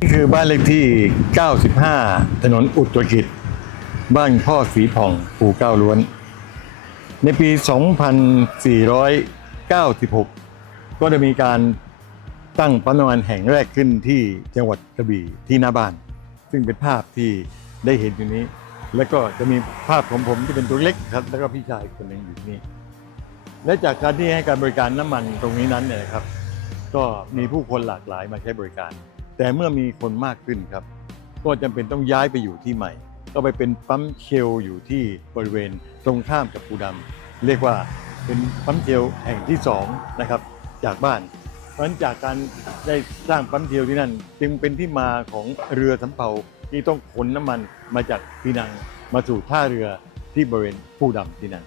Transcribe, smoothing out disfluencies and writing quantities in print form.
นี่คือบ้านเลขที่ 95 ถนนอุตรกิจบ้านพ่อสีผ่องปู่เก้าล้วน ในปี 2496 ก็จะมีการตั้งปั๊มน้ำมันแห่งแรกขึ้นที่จังหวัดกระบี่ที่หน้าบ้าน ซึ่งเป็นภาพที่ได้เห็นอยู่นี้ แล้วก็จะมีภาพของผมที่เป็นตัวเล็กครับ แล้วก็พี่ชายคนหนึ่งอยู่นี่ และจากการที่ให้การบริการน้ำมันตรงนี้นั้นเนี่ยนะครับ ก็มีผู้คนหลากหลายมาใช้บริการ แต่เมื่อมีคนมากขึ้นครับ ก็จำเป็นต้องย้ายไปอยู่ที่ใหม่ ก็ไปเป็นปั๊มเชลอยู่ที่บริเวณตรงข้ามกับปูดำเรียกว่าเป็นปั๊มเชลแห่งที่2นะครับจากบ้าน เพราะฉะนั้นจากการได้สร้างปั๊มเชลที่นั่นจึงเป็นที่มาของเรือสำเภาที่ต้องขนน้ำมันมาจากปีนังมาสู่ท่าเรือที่บริเวณปูดำที่นั่น